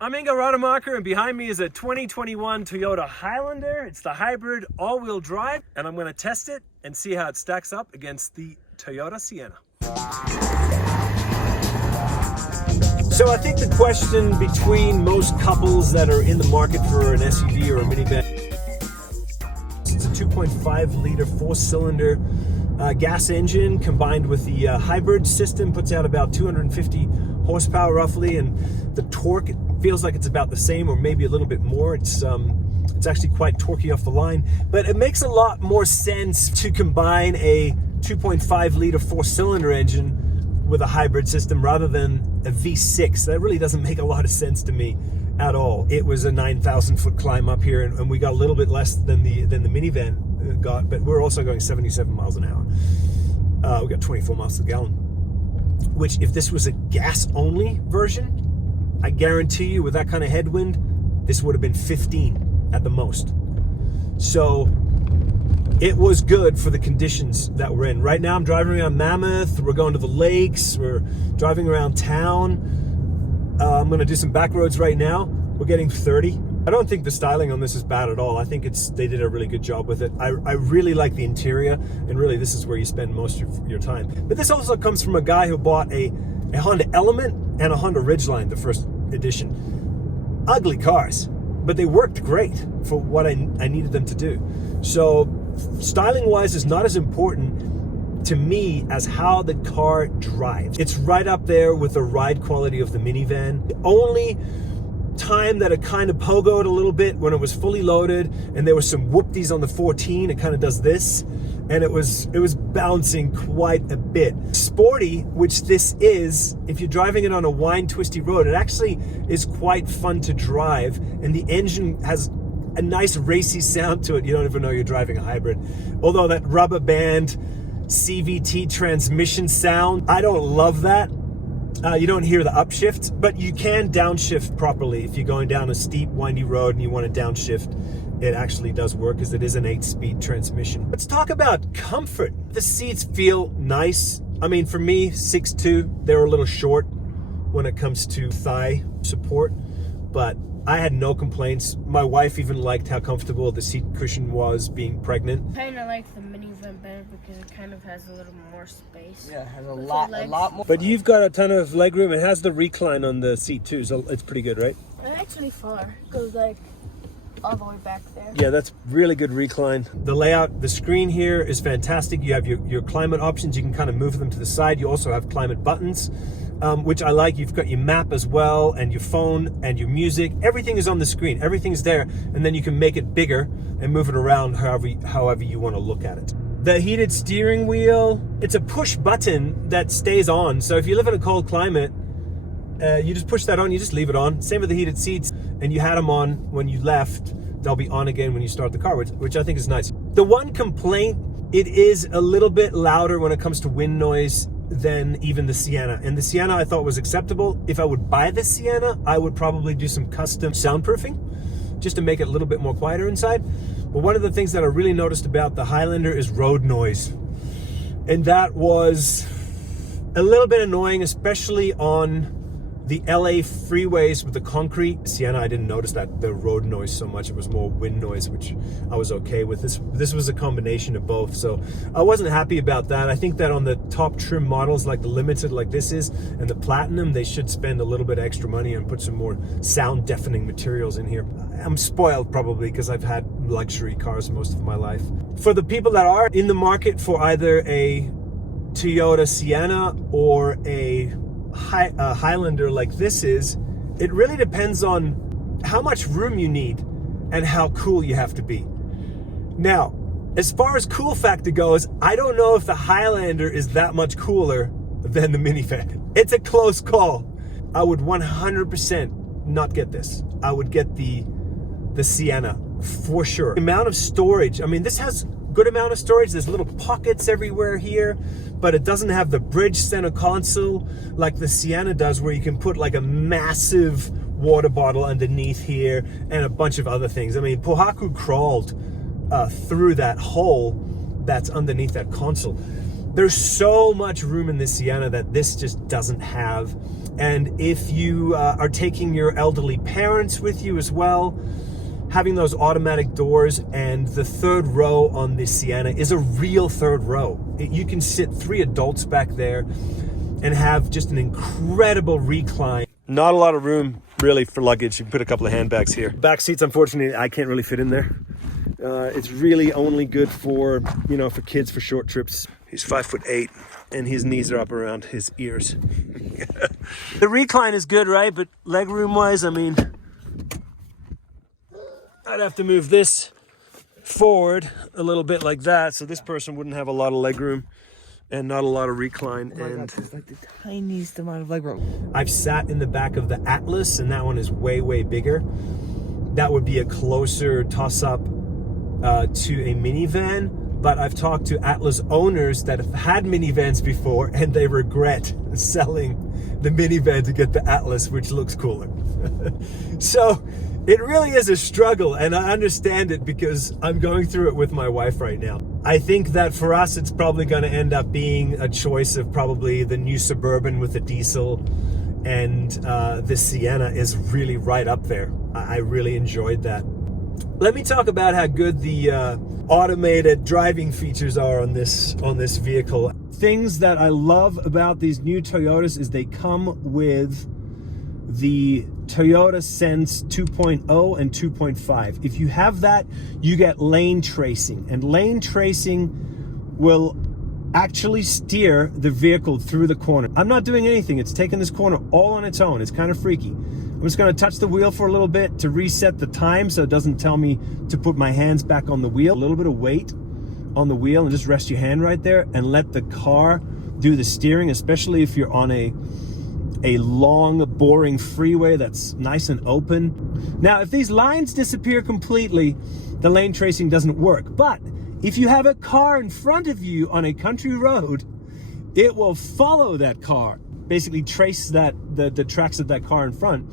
I'm Ingo Rademacher, and behind me is a 2021 Toyota Highlander. It's the hybrid all-wheel drive, and I'm going to test it and see how it stacks up against the Toyota Sienna. So I think the question between most couples that are in the market for an SUV or a minivan, it's a 2.5 liter four-cylinder gas engine combined with the hybrid system, puts out about 250 horsepower roughly, and the torque, it feels like it's about the same or maybe a little bit more. It's actually quite torquey off the line, but it makes a lot more sense to combine a 2.5 liter four-cylinder engine with a hybrid system rather than a V6. That really doesn't make a lot of sense to me at all. It was a 9,000 foot climb up here, and we got a little bit less than the minivan got, but we're also going 77 miles an hour. We got 24 miles per gallon, which if this was a gas only version, I guarantee you with that kind of headwind, this would have been 15 at the most. So it was good for the conditions that we're in. Right now I'm driving around Mammoth, we're going to the lakes, we're driving around town. I'm gonna do some back roads right now. We're getting 30. I don't think the styling on this is bad at all. I think they did a really good job with it. I really like the interior, and really this is where you spend most of your time. But this also comes from a guy who bought a Honda Element and a Honda Ridgeline, the first edition. Ugly cars, but they worked great for what I needed them to do. So styling wise is not as important to me as how the car drives. It's right up there with the ride quality of the minivan. The only time that it kind of pogoed a little bit when it was fully loaded and there was some whoopties on the 14, it kind of does this, and it was bouncing quite a bit. Sporty, which this is, if you're driving it on a wind twisty road, it actually is quite fun to drive, and the engine has a nice racy sound to it. You don't even know you're driving a hybrid. Although that rubber band CVT transmission sound, I don't love that. You don't hear the upshift, but you can downshift properly. If you're going down a steep, windy road and you want to downshift, it actually does work because it is an 8-speed transmission. Let's talk about comfort. The seats feel nice. I mean, for me, 6'2", they're a little short when it comes to thigh support, but I had no complaints. My wife even liked how comfortable the seat cushion was being pregnant. I kind of like the minivan better because it kind of has a little more space. Yeah, it has a lot more. But you've got a ton of legroom. It has the recline on the seat too, so it's pretty good, right? It's actually far. It goes like all the way back there. Yeah, that's really good recline. The layout, the screen here is fantastic. You have your climate options. You can kind of move them to the side. You also have climate buttons, which I like. You've got your map as well, and your phone, and your music. Everything is on the screen. Everything's there, and then you can make it bigger and move it around however you want to look at it. The heated steering wheel, it's a push button that stays on. So if you live in a cold climate, you just push that on, you just leave it on. Same with the heated seats, and you had them on when you left. They'll be on again when you start the car, which I think is nice. The one complaint, it is a little bit louder when it comes to wind noise than even the Sienna. And the Sienna I thought was acceptable. If I would buy the Sienna, I would probably do some custom soundproofing just to make it a little bit more quieter inside. But one of the things that I really noticed about the Highlander is road noise. And that was a little bit annoying, especially on the LA freeways with the concrete. Sienna, I didn't notice that the road noise so much. It was more wind noise, which I was okay with. This was a combination of both, so I wasn't happy about that. I think that on the top trim models like the Limited, like this is, and the Platinum, they should spend a little bit extra money and put some more sound deafening materials in here. I'm spoiled probably because I've had luxury cars most of my life. For the people that are in the market for either a Toyota Sienna or a Highlander like this is, it really depends on how much room you need and how cool you have to be. Now, as far as cool factor goes, I don't know if the Highlander is that much cooler than the minivan. It's a close call. I would 100% not get this. I would get the Sienna for sure. The amount of storage, I mean, this has good amount of storage. There's little pockets everywhere here, but it doesn't have the bridge center console like the Sienna does, where you can put like a massive water bottle underneath here and a bunch of other things. I mean, Pohaku crawled through that hole that's underneath that console. There's so much room in this Sienna that this just doesn't have. And if you are taking your elderly parents with you as well, having those automatic doors, and the third row on the Sienna is a real third row. You can sit 3 adults back there and have just an incredible recline. Not a lot of room really for luggage. You can put a couple of handbags here. Back seats, unfortunately, I can't really fit in there. It's really only good for, you know, for kids for short trips. He's 5'8", and his knees are up around his ears. The recline is good, right? But leg room wise, I mean, I'd have to move this forward a little bit like that, so this person wouldn't have a lot of leg room and not a lot of recline. Oh my God, it's like the tiniest amount of leg room. I've sat in the back of the Atlas, and that one is way, way bigger. That would be a closer toss-up to a minivan. But I've talked to Atlas owners that have had minivans before, and they regret selling the minivan to get the Atlas, which looks cooler. So it really is a struggle, and I understand it because I'm going through it with my wife right now. I think that for us, it's probably going to end up being a choice of probably the new Suburban with the diesel, and the Sienna is really right up there. I really enjoyed that. Let me talk about how good the automated driving features are on this vehicle. Things that I love about these new Toyotas is they come with the Toyota Sense 2.0 and 2.5. If you have that, you get lane tracing, and lane tracing will actually steer the vehicle through the corner. I'm not doing anything. It's taking this corner all on its own. It's kind of freaky. I'm just going to touch the wheel for a little bit to reset the time so it doesn't tell me to put my hands back on the wheel. A little bit of weight on the wheel and just rest your hand right there and let the car do the steering, especially if you're on a long, boring freeway that's nice and open. Now, if these lines disappear completely, the lane tracing doesn't work. But if you have a car in front of you on a country road, it will follow that car, basically trace the tracks of that car in front.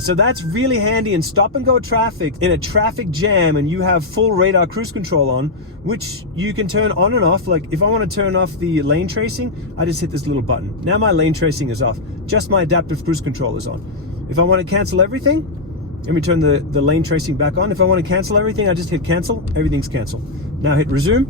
So that's really handy in stop and go traffic, in a traffic jam, and you have full radar cruise control on, which you can turn on and off. Like if I want to turn off the lane tracing, I just hit this little button. Now my lane tracing is off, just my adaptive cruise control is on. If I want to cancel everything, let me turn the lane tracing back on. If I want to cancel everything, I just hit cancel, everything's canceled. Now hit resume,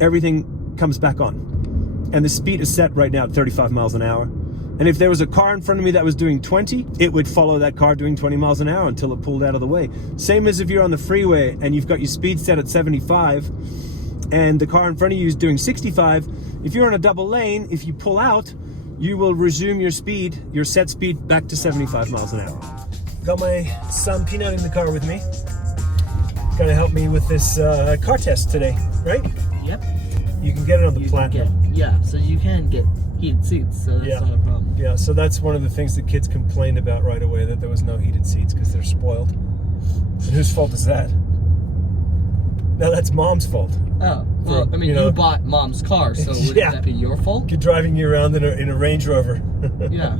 everything comes back on. And the speed is set right now at 35 miles an hour. And if there was a car in front of me that was doing 20, it would follow that car doing 20 miles an hour until it pulled out of the way. Same as if you're on the freeway and you've got your speed set at 75 and the car in front of you is doing 65. If you're on a double lane, if you pull out, you will resume your speed, your set speed, back to 75 miles an hour. Got my son Peanut in the car with me. Gonna help me with this car test today, right? Yep. You can get it on the Platinum. Yeah, so you can get heated seats, so that's not a problem. Yeah, so that's one of the things the kids complained about right away, that there was no heated seats because they're spoiled. And whose fault is that? No, that's Mom's fault. Oh, well, I mean, you bought Mom's car, so wouldn't that be your fault? You're driving you around in a Range Rover. Yeah.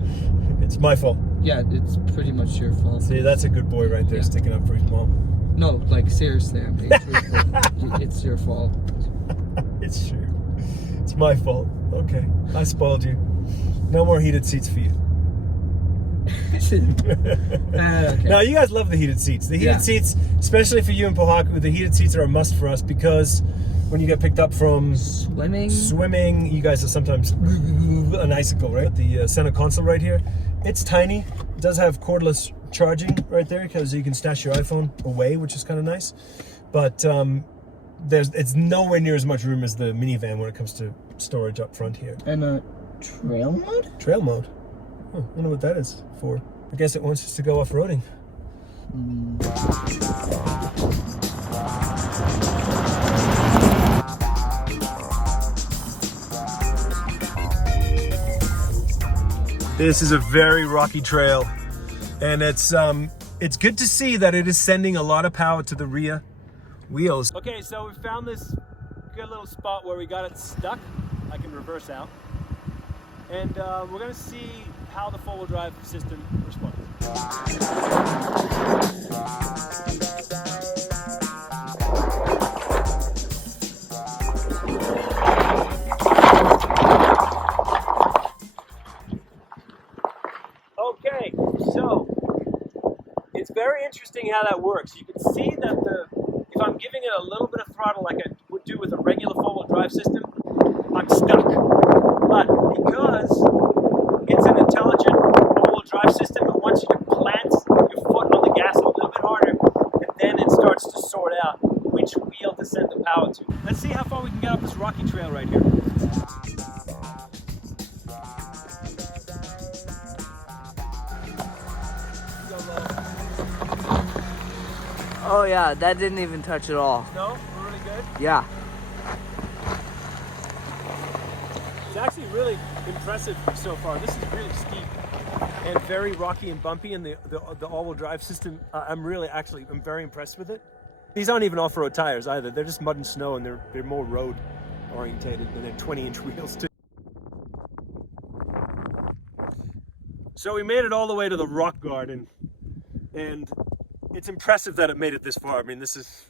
It's my fault. Yeah, it's pretty much your fault. See, that's a good boy right there, sticking up for his mom. No, like, seriously, I mean, it's your fault. It's true. It's my fault. Okay, I spoiled you. No more heated seats for you. Okay. Now, you guys love the heated seats. The heated seats, especially for you in Pohaku, the heated seats are a must for us because when you get picked up from swimming, you guys are sometimes an icicle, right? The center console right here, it's tiny. It does have cordless charging right there because you can stash your iPhone away, which is kind of nice. But it's nowhere near as much room as the minivan when it comes to storage up front here. And trail mode? Trail mode. Oh, I wonder what that is for. I guess it wants us to go off-roading. This is a very rocky trail, and it's good to see that it is sending a lot of power to the rear wheels. Okay, so we found this good little spot where we got it stuck. I can reverse out. And we're gonna see how the four-wheel drive system responds. it's very interesting how that works. You can see that if I'm giving it a little bit of throttle like I would do with a regular four-wheel drive system, I'm stuck. But because it's an intelligent four-wheel drive system, it wants you to plant your foot on the gas a little bit harder, and then it starts to sort out which wheel to send the power to. Let's see how far we can get up this rocky trail right here. Oh yeah, that didn't even touch at all. No? We're really good? Yeah. It's actually really impressive so far. This is really steep and very rocky and bumpy, and the all-wheel drive system, I'm very impressed with it. These aren't even off-road tires either. They're just mud and snow, and they're more road orientated, and they're 20-inch wheels too. So we made it all the way to the rock garden, and it's impressive that it made it this far. I mean, this is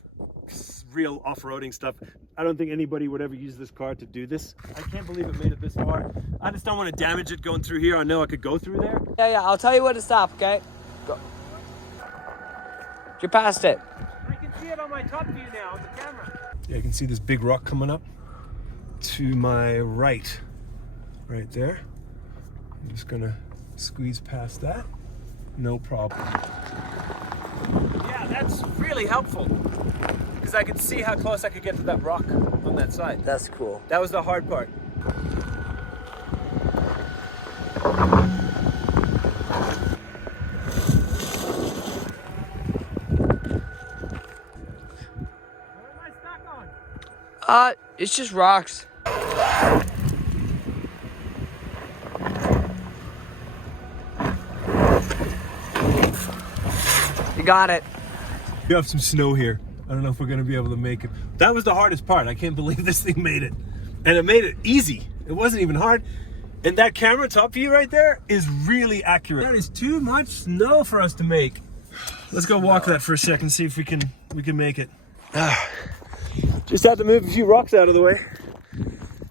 real off-roading stuff. I don't think anybody would ever use this car to do this. I can't believe it made it this far. I just don't want to damage it going through here. I know I could go through there. Yeah, I'll tell you when to stop, okay? Go. You're past it. I can see it on my top view now on the camera. Yeah, you can see this big rock coming up to my right there. I'm just gonna squeeze past that. No problem. Yeah, that's really helpful because I could see how close I could get to that rock on that side. That's cool. That was the hard part. What am I stuck on? It's just rocks. You got it. We have some snow here. I don't know if we're gonna be able to make it. That was the hardest part. I can't believe this thing made it. And it made it easy. It wasn't even hard. And that camera top view right there is really accurate. That is too much snow for us to make. Let's go walk that for a second, see if we can make it. Just have to move a few rocks out of the way.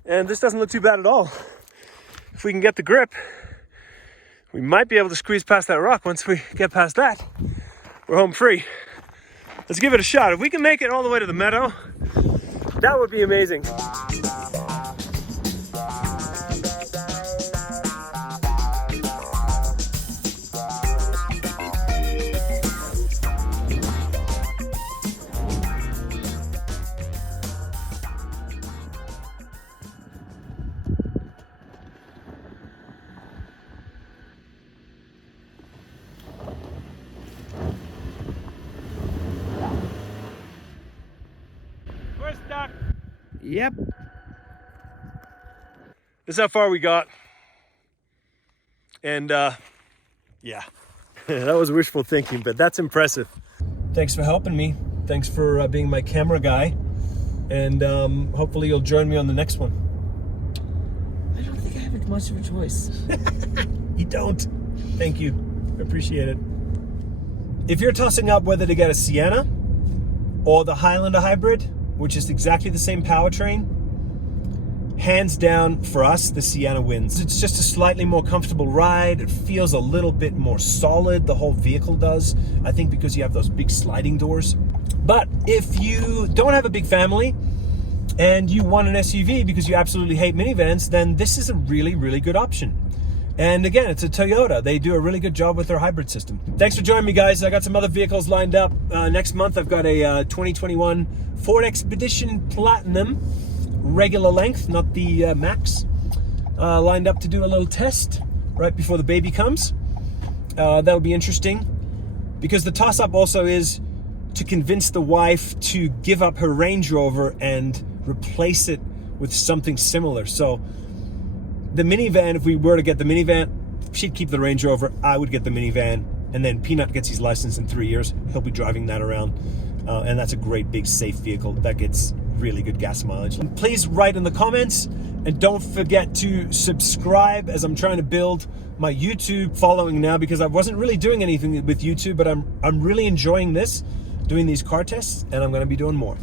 And this doesn't look too bad at all. If we can get the grip, we might be able to squeeze past that rock. Once we get past that, we're home free. Let's give it a shot. If we can make it all the way to the meadow, that would be amazing. Yep. This is how far we got. And yeah, that was wishful thinking, but that's impressive. Thanks for helping me. Thanks for being my camera guy. And hopefully you'll join me on the next one. I don't think I have much of a choice. You don't. Thank you. I appreciate it. If you're tossing up whether to get a Sienna or the Highlander hybrid, which is exactly the same powertrain, hands down for us, the Sienna wins. It's just a slightly more comfortable ride. It feels a little bit more solid, the whole vehicle does. I think because you have those big sliding doors. But if you don't have a big family and you want an SUV because you absolutely hate minivans, then this is a really, really good option. And again, it's a Toyota. They do a really good job with their hybrid system. Thanks for joining me, guys. I got some other vehicles lined up. Next month, I've got a 2021 Ford Expedition Platinum, regular length, not the Max, lined up to do a little test right before the baby comes. That'll be interesting because the toss-up also is to convince the wife to give up her Range Rover and replace it with something similar. So the minivan, if we were to get the minivan, she'd keep the Range Rover, I would get the minivan, and then Peanut gets his license in 3 years. He'll be driving that around, and that's a great, big, safe vehicle that gets really good gas mileage. And please write in the comments, and don't forget to subscribe as I'm trying to build my YouTube following now, because I wasn't really doing anything with YouTube, but I'm really enjoying this, doing these car tests, and I'm going to be doing more.